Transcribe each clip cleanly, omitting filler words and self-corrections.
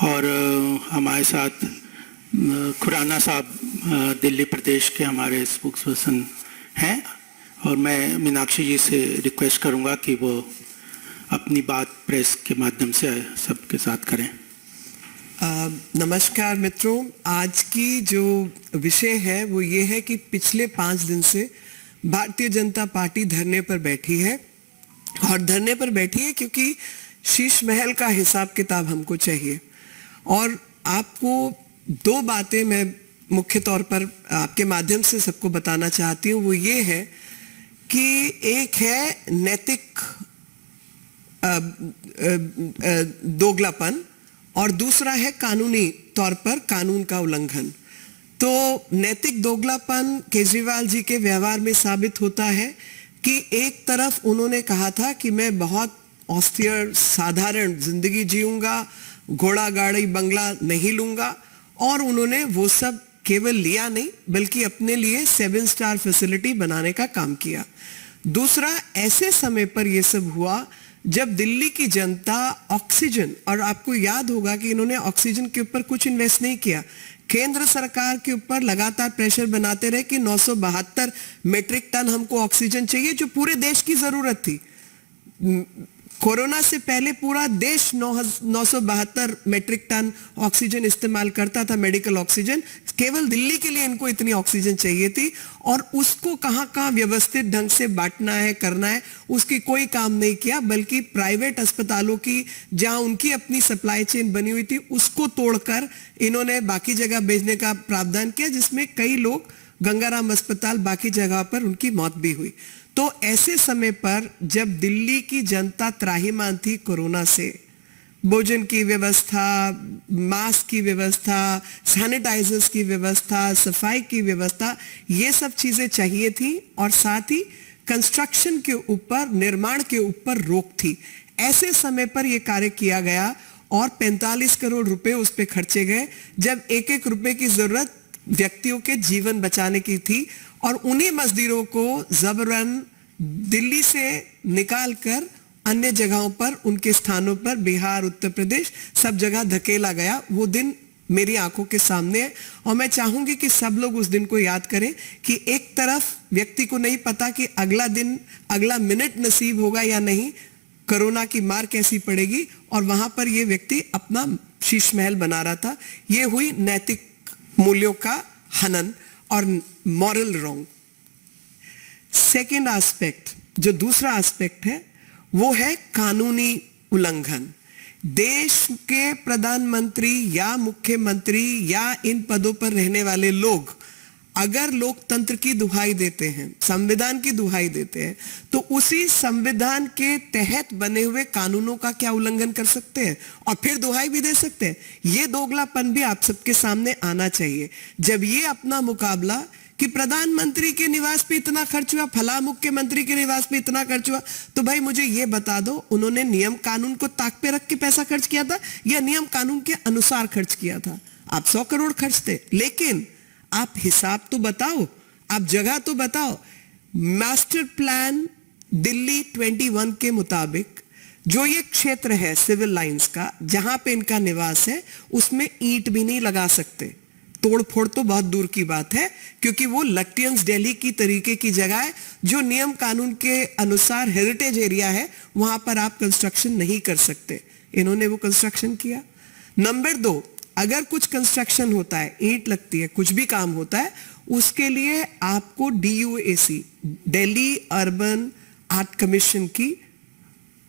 और हमारे साथ खुराना साहब दिल्ली प्रदेश के हमारे स्पोक्सपर्सन हैं और मैं मीनाक्षी जी से रिक्वेस्ट करूंगा कि वो अपनी बात प्रेस के माध्यम से सबके साथ करें। नमस्कार मित्रों, आज की जो विषय है वो ये है कि पिछले 5 दिन से भारतीय जनता पार्टी धरने पर बैठी है और धरने पर बैठी है क्योंकि शीश महल का हिसाब किताब हमको चाहिए। और आपको 2 बातें मैं मुख्य तौर पर आपके माध्यम से सबको बताना चाहती हूँ। वो ये है कि एक है नैतिक दोगलापन और दूसरा है कानूनी तौर पर कानून का उल्लंघन। तो नैतिक दोगलापन केजरीवाल जी के व्यवहार में साबित होता है कि एक तरफ उन्होंने कहा था कि मैं बहुत ऑस्टियर साधारण जिंदगी जीऊंगा, घोड़ा गाड़ी बंगला नहीं लूंगा, और उन्होंने वो सब केवल लिया नहीं बल्कि अपने लिए 7 स्टार फैसिलिटी बनाने का काम किया। दूसरा, ऐसे समय पर यह सब हुआ जब दिल्ली की जनता ऑक्सीजन, और आपको याद होगा कि इन्होंने ऑक्सीजन के ऊपर कुछ इन्वेस्ट नहीं किया, केंद्र सरकार के ऊपर लगातार प्रेशर बनाते रहे कि 972 मेट्रिक टन हमको ऑक्सीजन चाहिए, जो पूरे देश की जरूरत थी। कोरोना से पहले पूरा देश 972 मेट्रिक टन ऑक्सीजन इस्तेमाल करता था, मेडिकल ऑक्सीजन। केवल दिल्ली के लिए इनको इतनी ऑक्सीजन चाहिए थी और उसको कहां व्यवस्थित ढंग से बांटना है, करना है, उसकी कोई काम नहीं किया, बल्कि प्राइवेट अस्पतालों की जहां उनकी अपनी सप्लाई चेन बनी हुई थी उसको तोड़कर इन्होंने बाकी जगह भेजने का प्रावधान किया, जिसमें कई लोग, गंगाराम अस्पताल, बाकी जगह पर उनकी मौत भी हुई। तो ऐसे समय पर जब दिल्ली की जनता त्राहिमाम थी कोरोना से, भोजन की व्यवस्था, मास्क की व्यवस्था, सैनिटाइजर्स की व्यवस्था, सफाई की व्यवस्था, ये सब चीजें चाहिए थी, और साथ ही कंस्ट्रक्शन के ऊपर, निर्माण के ऊपर रोक थी। ऐसे समय पर यह कार्य किया गया और 45 करोड़ रुपए उस पर खर्चे गए, जब 1-1 रुपए की जरूरत व्यक्तियों के जीवन बचाने की थी। और उन्हीं मजदूरों को जबरन दिल्ली से निकालकर अन्य जगहों पर, उनके स्थानों पर, बिहार, उत्तर प्रदेश, सब जगह धकेला गया। वो दिन मेरी आंखों के सामने है और मैं चाहूंगी कि सब लोग उस दिन को याद करें कि एक तरफ व्यक्ति को नहीं पता कि अगला दिन, अगला मिनट नसीब होगा या नहीं, कोरोना की मार कैसी पड़ेगी, और वहां पर यह व्यक्ति अपना शीश महल बना रहा था। यह हुई नैतिक मूल्यों का हनन और मॉरल रॉन्ग। सेकेंड एस्पेक्ट, जो दूसरा एस्पेक्ट है, वो है कानूनी उल्लंघन। देश के प्रधानमंत्री या मुख्यमंत्री या इन पदों पर रहने वाले लोग अगर लोकतंत्र की दुहाई देते हैं, संविधान की दुहाई देते हैं, तो उसी संविधान के तहत बने हुए कानूनों का क्या उल्लंघन कर सकते हैं और फिर दुहाई भी दे सकते हैं। यह दोगलापन भी आप सबके सामने आना चाहिए। जब ये अपना मुकाबला कि प्रधानमंत्री के निवास पे इतना खर्च हुआ, फला मुख्यमंत्री के निवास पे इतना खर्च हुआ, तो भाई मुझे ये बता दो, उन्होंने नियम कानून को ताक पे रख के पैसा खर्च किया था या नियम कानून के अनुसार खर्च किया था? आप 100 करोड़ खर्च थे, लेकिन आप हिसाब तो बताओ, आप जगह तो बताओ। मास्टर प्लान दिल्ली 21 के मुताबिक जो ये क्षेत्र है सिविल लाइंस का, जहां पे इनका निवास है, उसमें ईंट भी नहीं लगा सकते। तोड़फोड़ तो बहुत दूर की बात है, क्योंकि वो लट्टियंस दिल्ली की तरीके की जगह है, जो नियम कानून के अनुसार हेरिटेज एरिया है, वहां पर आप कंस्ट्रक्शन नहीं कर सकते। इन्होंने वो कंस्ट्रक्शन किया। नंबर 2, अगर कुछ कंस्ट्रक्शन होता है, ईंट लगती है, कुछ भी काम होता है, उसके लिए आपको DUAC, Delhi urban art commission की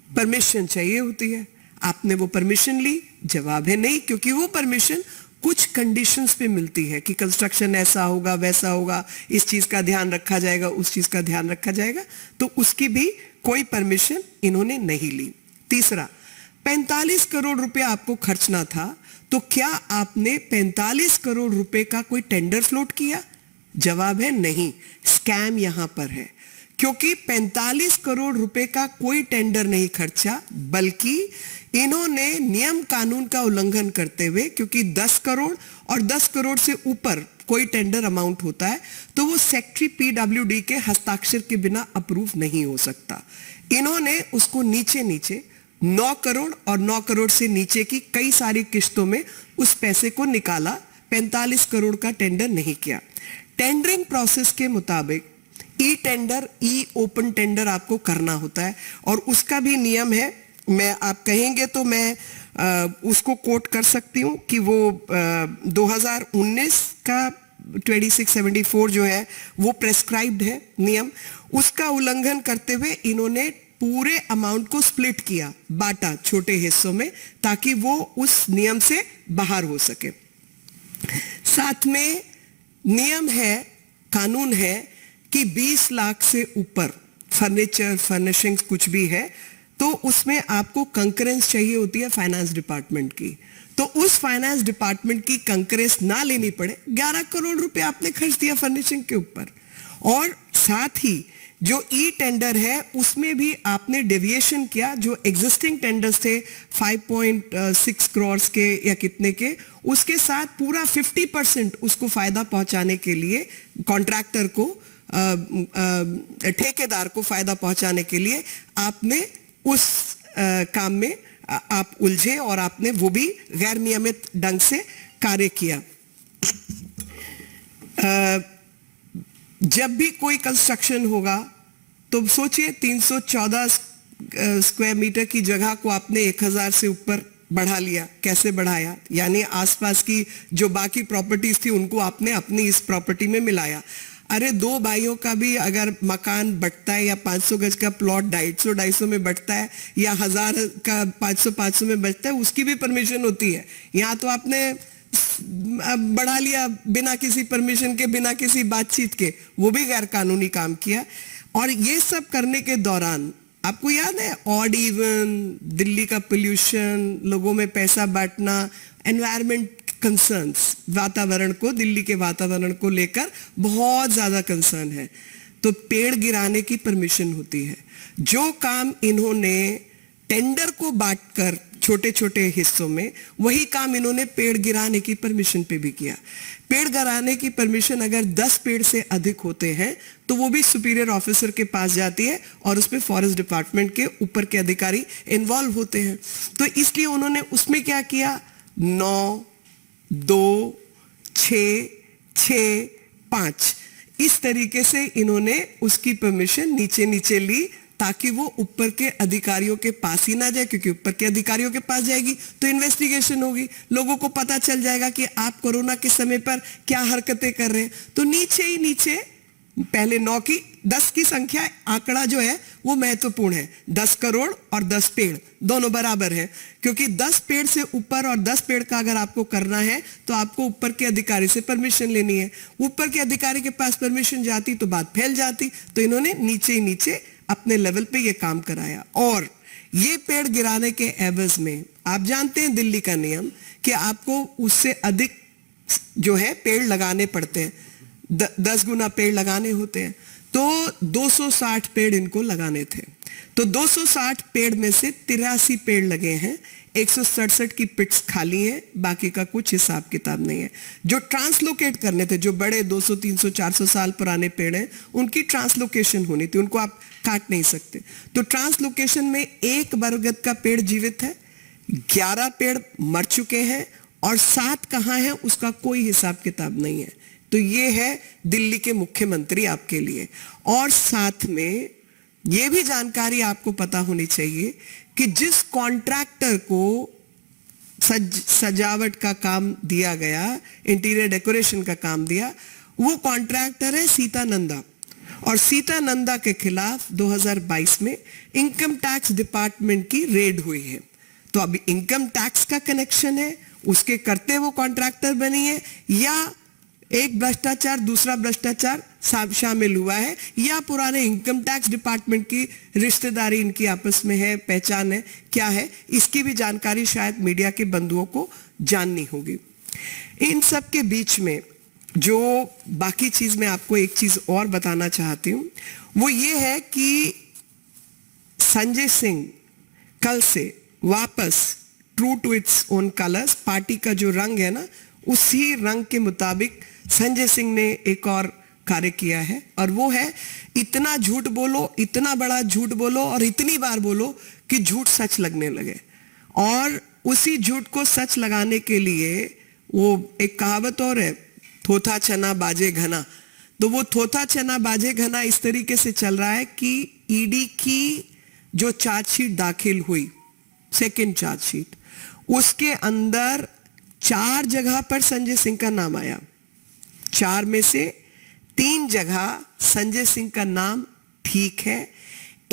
परमिशन चाहिए होती है। आपने वो परमिशन ली? जवाब है नहीं, क्योंकि वो परमिशन कुछ कंडीशंस पे मिलती है कि कंस्ट्रक्शन ऐसा होगा, वैसा होगा, इस चीज का ध्यान रखा जाएगा, उस चीज का ध्यान रखा जाएगा, तो उसकी भी कोई परमिशन इन्होंने नहीं ली। तीसरा, 45 करोड़ रुपया आपको खर्चना था, तो क्या आपने 45 करोड़ रुपए का कोई टेंडर फ्लोट किया? जवाब है नहीं। स्कैम यहां पर है, क्योंकि 45 करोड़ रुपए का कोई टेंडर नहीं खर्चा, बल्कि इन्होंने नियम कानून का उल्लंघन करते हुए, क्योंकि 10 करोड़ और 10 करोड़ से ऊपर कोई टेंडर अमाउंट होता है तो वो सेक्रेटरी PWD के हस्ताक्षर के बिना अप्रूव नहीं हो सकता। इन्होंने उसको नीचे नीचे 9 करोड़ और 9 करोड़ से नीचे की कई सारी किस्तों में उस पैसे को निकाला, 45 करोड़ का टेंडर नहीं किया। टेंडरिंग प्रोसेस के मुताबिक ई टेंडर, ई ओपन टेंडर आपको करना होता है और उसका भी नियम है। मैं आप कहेंगे तो मैं उसको कोट कर सकती हूँ कि वो 2019 का 2674 जो है वो प्रेस्क्राइब्ड है नियम। उसका उल्लंघन करते हुए इन्होंने पूरे अमाउंट को स्प्लिट किया, बांटा छोटे हिस्सों में, ताकि वो उस नियम से बाहर हो सके। साथ में नियम है, कानून है कि 20 लाख से ऊपर फर्नीचर, फर्निशिंग्स कुछ भी है तो उसमें आपको कंकरेंस चाहिए होती है फाइनेंस डिपार्टमेंट की। तो उस फाइनेंस डिपार्टमेंट की कंकरेंस ना लेनी पड़े, 11 करोड़ रुपए आपने खर्च दिया फर्निशिंग के ऊपर। और साथ ही जो ई टेंडर है उसमें भी आपने डेविएशन किया, जो एग्जिस्टिंग टेंडर्स थे 5.6 करोड़ के या कितने के, उसके साथ पूरा 50% उसको फायदा पहुंचाने के लिए कॉन्ट्रैक्टर को, ठेकेदार को फायदा पहुंचाने के लिए आपने उस काम में आप उलझे और आपने वो भी गैर नियमित ढंग से कार्य किया। जब भी कोई कंस्ट्रक्शन होगा तो सोचिए 314 स्क्वायर मीटर की जगह को आपने 1000 से ऊपर बढ़ा लिया। कैसे बढ़ाया? यानी आसपास की जो बाकी प्रॉपर्टीज थी उनको आपने अपनी इस प्रॉपर्टी में मिलाया। अरे दो भाइयों का भी अगर मकान बढ़ता है या 500 गज का प्लॉट 250 में बढ़ता है या 1000 का 500 में बढ़ता है, उसकी भी परमिशन होती है। यहाँ तो आपने बढ़ा लिया बिना किसी परमिशन के, बिना किसी बातचीत के, वो भी गैर कानूनी काम किया। और ये सब करने के दौरान आपको याद है ऑड इवन, दिल्ली का पोल्यूशन, लोगों में पैसा बांटना, एनवायरमेंट कंसर्न्स, वातावरण को, दिल्ली के वातावरण को लेकर बहुत ज्यादा कंसर्न है। तो पेड़ गिराने की परमिशन होती है। जो काम इन्होंने टेंडर को बांटकर छोटे छोटे हिस्सों में, वही काम इन्होंने पेड़ गिराने की परमिशन पे भी किया। पेड़ गिराने की परमिशन अगर 10 पेड़ से अधिक होते हैं तो वो भी सुपीरियर ऑफिसर के पास जाती है और उसमें फॉरेस्ट डिपार्टमेंट के ऊपर के अधिकारी इन्वॉल्व होते हैं। तो इसलिए उन्होंने उसमें क्या किया, 9, 2, 6, 6, 5 इस तरीके से इन्होंने उसकी परमिशन नीचे नीचे ली, ताकि वो ऊपर के अधिकारियों के पास ही ना जाए, क्योंकि ऊपर के अधिकारियों के पास जाएगी तो इन्वेस्टिगेशन होगी, लोगों को पता चल जाएगा कि आप कोरोना के समय पर क्या हरकतें कर रहे हैं। तो नीचे ही नीचे पहले 9 की 10 की संख्या, आंकड़ा जो है वो महत्वपूर्ण है। 10 करोड़ और 10 पेड़ दोनों बराबर है, क्योंकि 10 पेड़ से ऊपर और 10 पेड़ का अगर आपको करना है तो आपको ऊपर के अधिकारी से परमिशन लेनी है। ऊपर के अधिकारी के पास परमिशन जाती तो बात फैल जाती। तो इन्होंने नीचे ही नीचे अपने लेवल पे ये काम कराया। और ये पेड़ गिराने के एवज में आप जानते हैं दिल्ली का नियम कि आपको उससे अधिक जो है पेड़ लगाने पड़ते हैं, 10 गुना पेड़ लगाने होते हैं। तो 260 पेड़ इनको लगाने थे। तो 260 पेड़ में से 83 पेड़ लगे हैं, 167 की पिट्स खाली हैं, बाकी का कुछ हिसाब किताब नहीं है। जो ट्रांसलोकेट करने थे, जो बड़े 200, 300, 400 साल पुराने पेड़ हैं, उनकी ट्रांसलोकेशन होनी थी, उनको आप काट नहीं सकते। तो ट्रांसलोकेशन में 1 बरगद का पेड़ जीवित है, 11 पेड़ मर चुके हैं और 7 कहाँ हैं उसका कोई हिसाब किताब नहीं है। तो ये है दिल्ली के मुख्यमंत्री आपके लिए। और साथ में ये भी जानकारी आपको पता होनी चाहिए कि जिस कॉन्ट्रैक्टर को सजावट का काम दिया गया, इंटीरियर डेकोरेशन का काम दिया, वो कॉन्ट्रैक्टर है सीता नंदा। और सीता नंदा के खिलाफ 2022 में इनकम टैक्स डिपार्टमेंट की रेड हुई है। तो अभी इनकम टैक्स का कनेक्शन है, उसके करते वो कॉन्ट्रैक्टर बनी है, या एक भ्रष्टाचार दूसरा भ्रष्टाचार शामिल हुआ है, या पुराने इनकम टैक्स डिपार्टमेंट की रिश्तेदारी इनकी आपस में है, पहचान है, क्या है, इसकी भी जानकारी शायद मीडिया के बंधुओं को जाननी होगी। इन सब के बीच में जो बाकी चीज मैं आपको एक चीज और बताना चाहती हूं, वो ये है कि संजय सिंह कल से वापस true to its own colours, party का जो रंग है ना, उसी रंग के मुताबिक संजय सिंह ने एक और कार्य किया है, और वो है इतना झूठ बोलो, इतना बड़ा झूठ बोलो और इतनी बार बोलो कि झूठ सच लगने लगे। और उसी झूठ को सच लगाने के लिए वो एक कहावत और है, थोथा चना बाजे घना। तो वो थोथा चना बाजे घना इस तरीके से चल रहा है कि ईडी की जो चार्जशीट दाखिल हुई, सेकंड चार्जशीट, उसके अंदर 4 जगह पर संजय सिंह का नाम आया। 4 में से 3 जगह संजय सिंह का नाम ठीक है,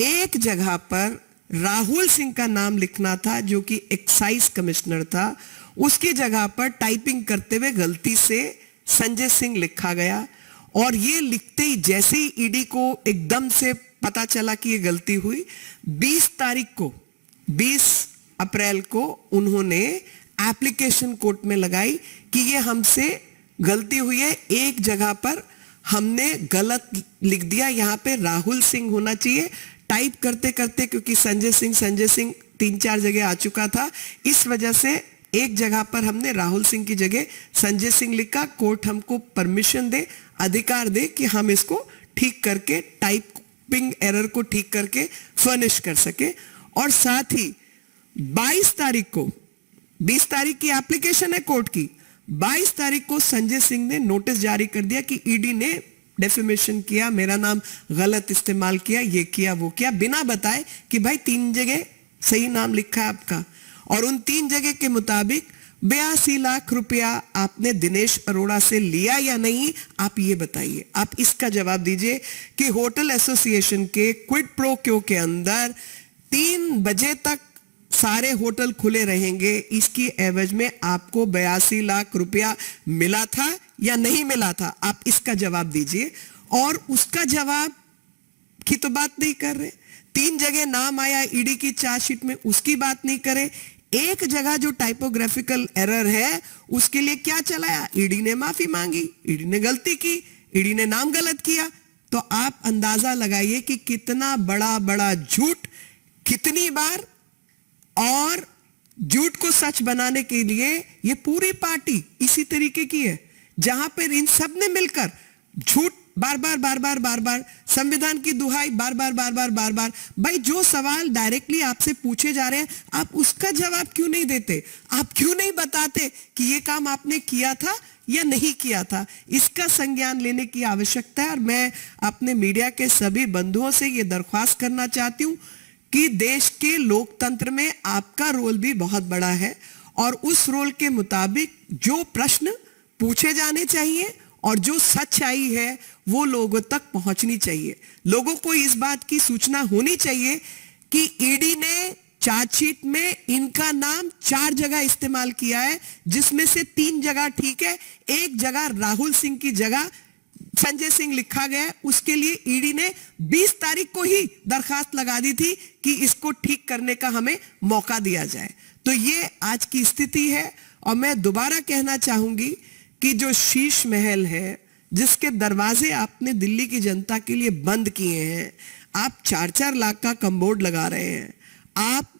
एक जगह पर राहुल सिंह का नाम लिखना था जो कि एक्साइज कमिश्नर था, उसकी जगह पर टाइपिंग करते हुए गलती से संजय सिंह लिखा गया। और ये लिखते ही जैसे ही ईडी को एकदम से पता चला कि ये गलती हुई, 20 अप्रैल को उन्होंने एप्लीकेशन कोर्ट में लगाई कि ये हमसे गलती हुई है, एक जगह पर हमने गलत लिख दिया, यहां पे राहुल सिंह होना चाहिए। टाइप करते करते क्योंकि संजय सिंह 3-4 जगह आ चुका था, इस वजह से एक जगह पर हमने राहुल सिंह की जगह संजय सिंह लिखा। कोर्ट हमको परमिशन दे, अधिकार दे कि हम इसको ठीक करके, टाइपिंग एरर को ठीक करके फर्निश कर सके। और साथ ही 22 तारीख की एप्लीकेशन है कोर्ट की, 22 तारीख को संजय सिंह ने नोटिस जारी कर दिया कि ईडी ने डेफेमेशन किया, मेरा नाम गलत इस्तेमाल किया, ये किया वो किया, बिना बताए कि भाई 3 जगह सही नाम लिखा है आपका। और उन 3 जगह के मुताबिक 82 लाख रुपया आपने दिनेश अरोड़ा से लिया या नहीं, आप ये बताइए, आप इसका जवाब दीजिए कि होटल एसोसिएशन के क्विड प्रो क्यो के अंदर 3 बजे तक सारे होटल खुले रहेंगे, इसकी एवज में आपको 82 लाख रुपया मिला था या नहीं मिला था, आप इसका जवाब दीजिए। और उसका जवाब की तो बात नहीं कर रहे। 3 जगह नाम आया ईडी की चार्जशीट में, उसकी बात नहीं करे। एक जगह जो टाइपोग्राफिकल एरर है उसके लिए क्या चलाया, ईडी ने माफी मांगी, ईडी ने गलती की, ईडी ने नाम गलत किया। तो आप अंदाजा लगाइए कि कितना बड़ा झूठ, कितनी बार। और झूठ को सच बनाने के लिए ये पूरी पार्टी इसी तरीके की है, जहां पर इन सब ने मिलकर झूठ बार बार, संविधान की दुहाई बार बार। भाई जो सवाल डायरेक्टली आपसे पूछे जा रहे हैं, आप उसका जवाब क्यों नहीं देते? आप क्यों नहीं बताते कि ये काम आपने किया था या नहीं किया था? इसका संज्ञान लेने की आवश्यकता है। और मैं अपने मीडिया के सभी बंधुओं से ये दरख्वास्त करना चाहती हूं कि देश के लोकतंत्र में आपका रोल भी बहुत बड़ा है, और उस रोल के मुताबिक जो प्रश्न पूछे जाने चाहिए और जो सच्चाई है वो लोगों तक पहुंचनी चाहिए। लोगों को इस बात की सूचना होनी चाहिए कि ईडी ने चार्जशीट में इनका नाम 4 जगह इस्तेमाल किया है, जिसमें से 3 जगह ठीक है, एक जगह राहुल सिंह की जगह संजय सिंह लिखा गया है। उसके लिए ईडी ने 20 तारीख को ही दरखास्त लगा दी थी कि इसको ठीक करने का हमें मौका दिया जाए। तो ये आज की स्थिति है। और मैं दोबारा कहना चाहूंगी कि जो शीश महल है, जिसके दरवाजे आपने दिल्ली की जनता के लिए बंद किए हैं, आप 4-4 लाख का कमबोर्ड लगा रहे हैं, आप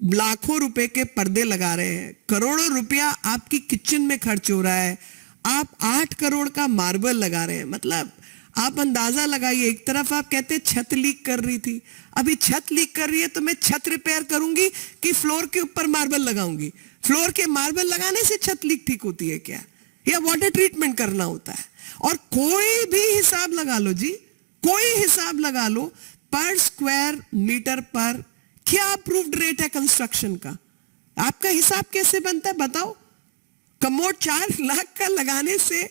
लाखों रुपए के पर्दे लगा रहे हैं, करोड़ों रुपया आपकी किचन में खर्च हो रहा है, आप 8 करोड़ का मार्बल लगा रहे हैं। मतलब आप अंदाजा लगाइए, एक तरफ आप कहते हैं छत लीक कर रही थी, अभी छत लीक कर रही है तो मैं छत रिपेयर करूंगी कि फ्लोर के ऊपर मार्बल लगाऊंगी? फ्लोर के मार्बल लगाने से छत लीक ठीक होती है क्या? या वाटर ट्रीटमेंट करना होता है? और कोई भी हिसाब लगा लो जी, कोई हिसाब लगा लो, पर स्क्वायर मीटर पर क्या अप्रूव्ड रेट है कंस्ट्रक्शन का? आपका हिसाब कैसे बनता है बताओ? कमोड 4 लाख का लगाने से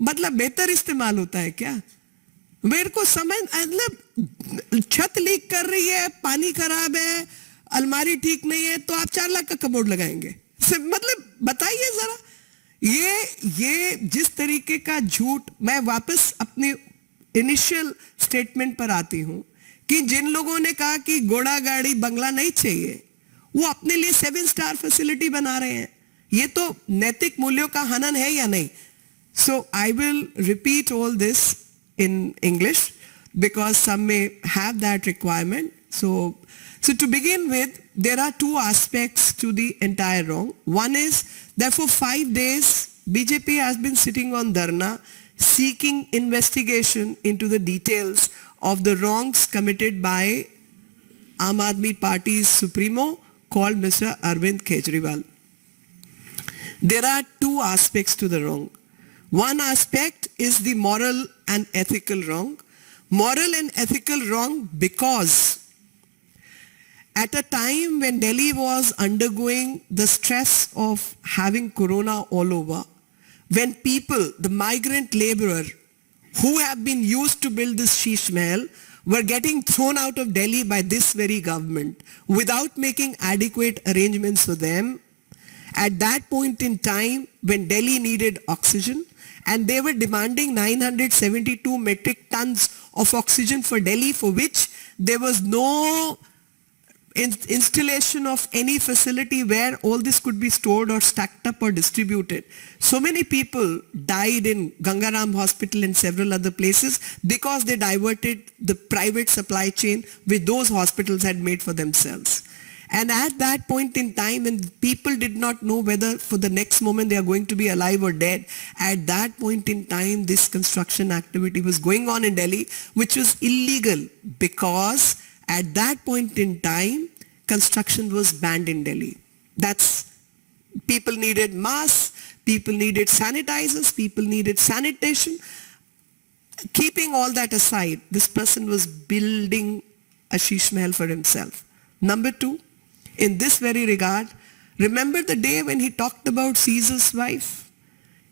मतलब बेहतर इस्तेमाल होता है क्या? मेरे को समझ, मतलब छत लीक कर रही है, पानी खराब है, अलमारी ठीक नहीं है, तो आप 4 लाख का कमोड लगाएंगे? मतलब बताइए जरा। ये जिस तरीके का झूठ, मैं वापस अपने इनिशियल स्टेटमेंट पर आती हूं कि जिन लोगों ने कहा कि घोड़ा गाड़ी बंगला नहीं चाहिए, वो अपने लिए 7 स्टार फैसिलिटी बना रहे हैं। ये तो नैतिक मूल्यों का हनन है या नहीं? So I will repeat all this in English because some may have that requirement. So to begin with, there are 2 aspects to the entire wrong. One is that for 5 days BJP has been sitting on dharna seeking investigation into the details of the wrongs committed by Aam Aadmi Party's supremo called Mr. Arvind Kejriwal. There are two aspects to the wrong. One aspect is the moral and ethical wrong. Moral and ethical wrong because at a time when Delhi was undergoing the stress of having corona all over, when people, the migrant laborer who have been used to build this Sheesh Mahal, were getting thrown out of Delhi by this very government without making adequate arrangements for them, at that point in time when Delhi needed oxygen and they were demanding 972 metric tons of oxygen for Delhi, for which there was no installation of any facility where all this could be stored or stacked up or distributed. So many people died in Gangaram Hospital and several other places because they diverted the private supply chain which those hospitals had made for themselves. And at that point in time, when people did not know whether for the next moment they are going to be alive or dead, at that point in time, this construction activity was going on in Delhi, which was illegal because at that point in time, construction was banned in Delhi. People needed masks, people needed sanitizers, people needed sanitation. Keeping all that aside, this person was building a Sheesh Mahal for himself. Number two, in this very regard, remember the day when he talked about Caesar's wife?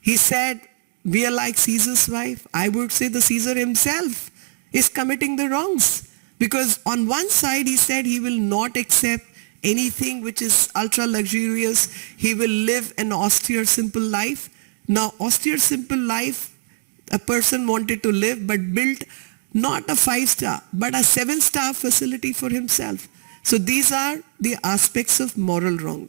He said, we are like Caesar's wife. I would say the Caesar himself is committing the wrongs. Because on one side he said he will not accept anything which is ultra luxurious. He will live an austere, simple life. Now, austere, simple life, a person wanted to live but built not a 5-star, but a 7-star facility for himself. So these are the aspects of moral wrong.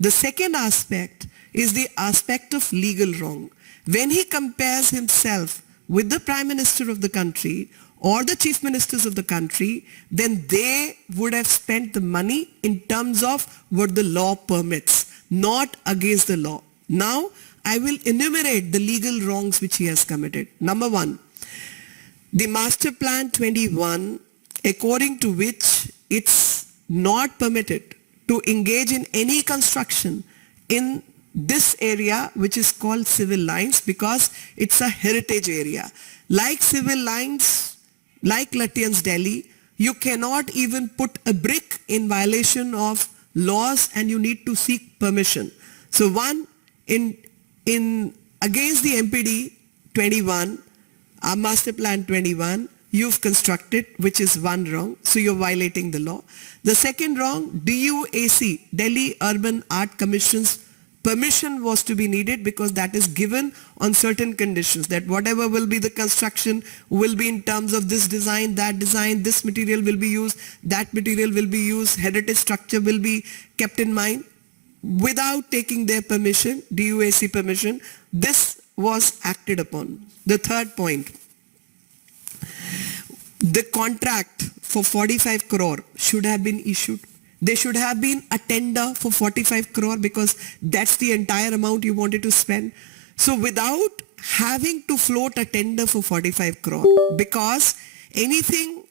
The second aspect is the aspect of legal wrong. When he compares himself with the Prime Minister of the country or the Chief Ministers of the country, then they would have spent the money in terms of what the law permits, not against the law. Now, I will enumerate the legal wrongs which he has committed. Number one, the Master Plan 21, according to which it's not permitted to engage in any construction in this area which is called civil lines because it's a heritage area. Like civil lines, like Lutyens Delhi, you cannot even put a brick in violation of laws and you need to seek permission. So one, against the MPD 21, our Master Plan 21, you've constructed, which is one wrong, so you're violating the law. The second wrong, DUAC, Delhi Urban Art Commission's permission was to be needed because that is given on certain conditions, that whatever will be the construction will be in terms of this design, this material will be used, that material will be used, heritage structure will be kept in mind. Without taking their permission, DUAC permission, this was acted upon. The third point, the contract for 45 crore should have been issued. There should have been a tender for 45 crore because that's the entire amount you wanted to spend. So without having to float a tender for 45 crore, because anything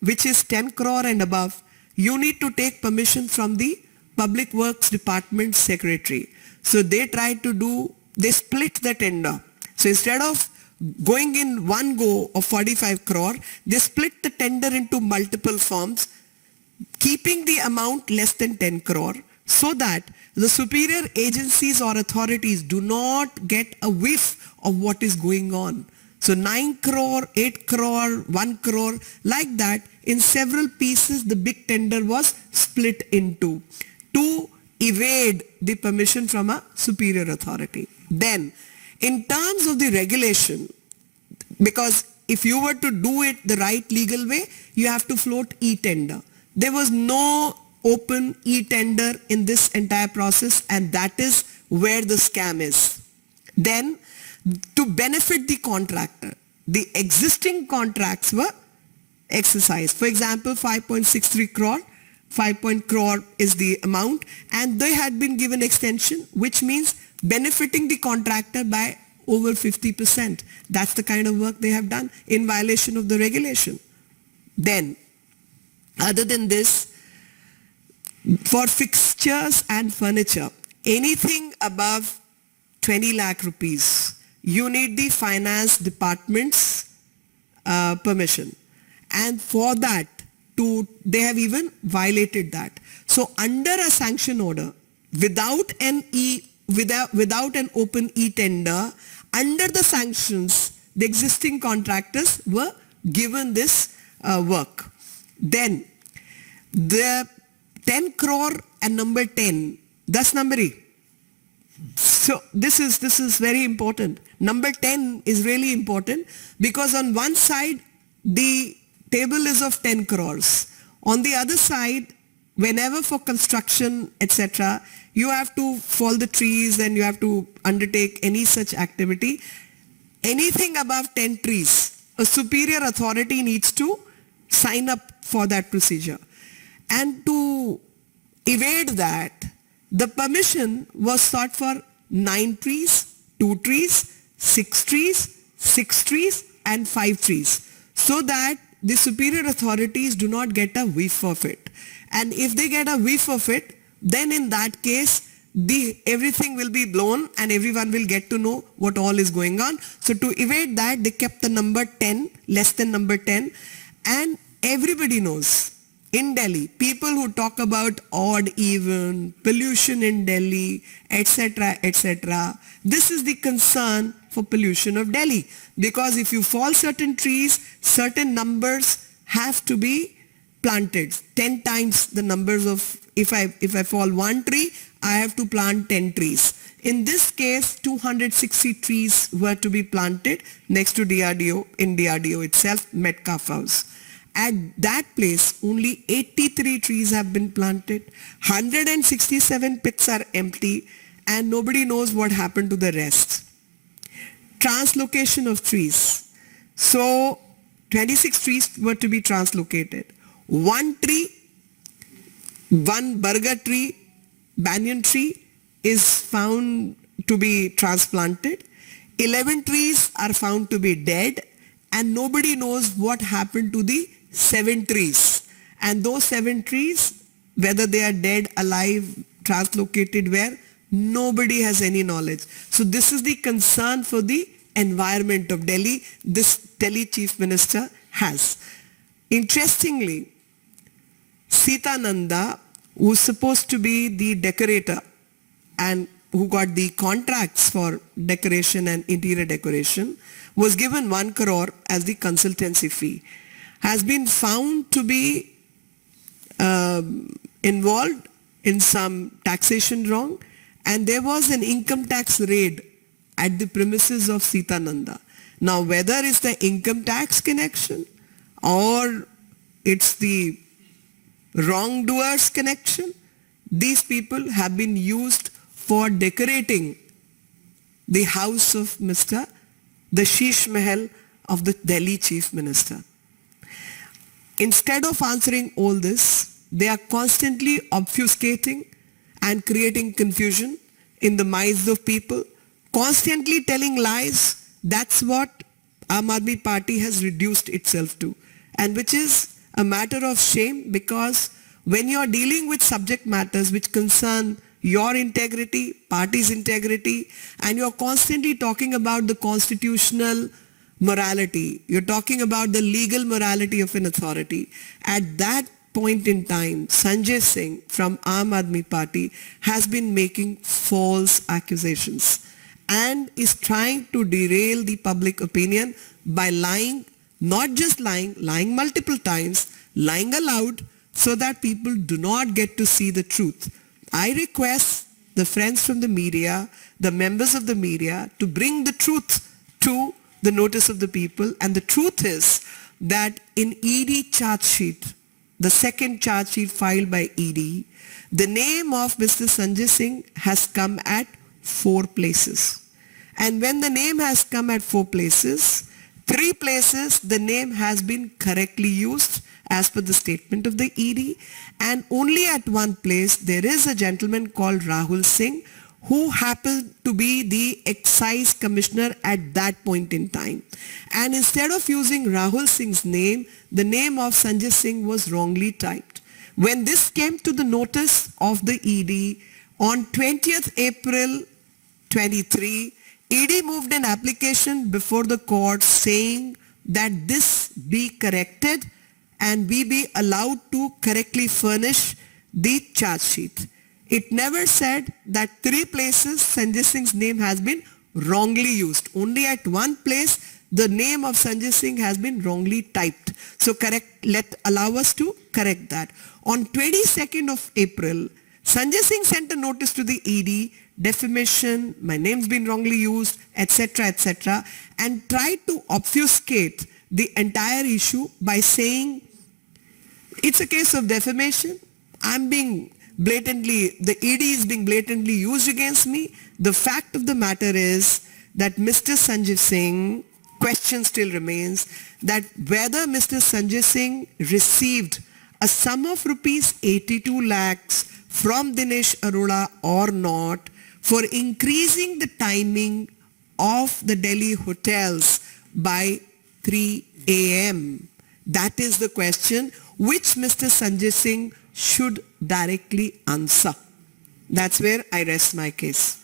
which is 10 crore and above, you need to take permission from the Public Works Department Secretary. So they tried to do, they split the tender. So instead of going in one go of 45 crore, they split the tender into multiple forms, keeping the amount less than 10 crore so that the superior agencies or authorities do not get a whiff of what is going on. So 9 crore, 8 crore, 1 crore, like that, in several pieces the big tender was split into to evade the permission from a superior authority. Then, in terms of the regulation, because if you were to do it the right legal way, you have to float e-tender. There was no open e-tender in this entire process, and that is where the scam is. Then, to benefit the contractor, the existing contracts were exercised. For example, 5.63 crore, 5 crore is the amount, and they had been given extension, which means benefiting the contractor by over 50%. That's the kind of work they have done in violation of the regulation. Then, other than this, for fixtures and furniture, anything above 20 lakh rupees, you need the finance department's permission. And for that, they have even violated that. So under a sanction order, without an open e-tender, under the sanctions, the existing contractors were given this work. Then the 10 crore and number 10, that's number E. So this is very important. Number 10 is really important because on one side the table is of 10 crores. On the other side, whenever for construction, etc., you have to fall the trees and you have to undertake any such activity. Anything above 10 trees, a superior authority needs to sign up for that procedure. And to evade that, the permission was sought for 9 trees, 2 trees, 6 trees, 6 trees, and 5 trees, so that the superior authorities do not get a whiff of it. And if they get a whiff of it, then in that case, everything will be blown and everyone will get to know what all is going on. So to evade that, they kept the number 10, less than number 10, and everybody knows in Delhi, people who talk about odd even, pollution in Delhi, etc., etc., this is the concern for pollution of Delhi. Because if you fall certain trees, certain numbers have to be planted. 10 times the numbers of, if I fall one tree, I have to plant 10 trees. In this case, 260 trees were to be planted next to DRDO, in DRDO itself, Metcalf House. At that place, only 83 trees have been planted, 167 pits are empty, and nobody knows what happened to the rest. Translocation of trees. So 26 trees were to be translocated. One tree, one burger tree, banyan tree is found to be transplanted. 11 trees are found to be dead, and nobody knows what happened to the 7 trees. And those 7 trees, whether they are dead, alive, translocated where, nobody has any knowledge. So this is the concern for the environment of Delhi, this Delhi Chief Minister has. Interestingly, Sita Nanda, who's supposed to be the decorator and who got the contracts for decoration and interior decoration, was given 1 crore as the consultancy fee, has been found to be involved in some taxation wrong, and there was an income tax raid at the premises of Sita Nanda. Now, whether it's the income tax connection or it's the wrongdoers connection, these people have been used for decorating the house of the Sheesh Mahal of the Delhi Chief Minister. Instead of answering all this, they are constantly obfuscating and creating confusion in the minds of people, constantly telling lies. That's what Aam Aadmi Party has reduced itself to, and which is a matter of shame, because when you are dealing with subject matters which concern your integrity, party's integrity, and you're constantly talking about the constitutional morality, you're talking about the legal morality of an authority. At that point in time, Sanjay Singh from Aam Aadmi Party has been making false accusations and is trying to derail the public opinion by lying, not just lying, lying multiple times, lying aloud, so that people do not get to see the truth. I request the friends from the media, the members of the media, to bring the truth to the notice of the people. And the truth is that in ED charge sheet, the second charge sheet filed by ED, the name of Mr. Sanjay Singh has come at 4 places. And when the name has come at 4 places, 3 places the name has been correctly used as per the statement of the ED, and only at 1 place there is a gentleman called Rahul Singh who happened to be the excise commissioner at that point in time. And instead of using Rahul Singh's name, the name of Sanjay Singh was wrongly typed. When this came to the notice of the ED on 20th April 23, ED moved an application before the court saying that this be corrected and we be allowed to correctly furnish the charge sheet. It never said that 3 places Sanjay Singh's name has been wrongly used. Only at one place the name of Sanjay Singh has been wrongly typed. So allow us to correct that. On 22nd of April, Sanjay Singh sent a notice to the ED, defamation, my name's been wrongly used, etc., and tried to obfuscate the entire issue by saying it's a case of defamation. The ED is being blatantly used against me. The fact of the matter is that Mr. Sanjay Singh, question still remains, that whether Mr. Sanjay Singh received a sum of rupees 82 lakhs from Dinesh Arora or not for increasing the timing of the Delhi hotels by 3 a.m. That is the question which Mr. Sanjay Singh should directly answer. That's where I rest my case.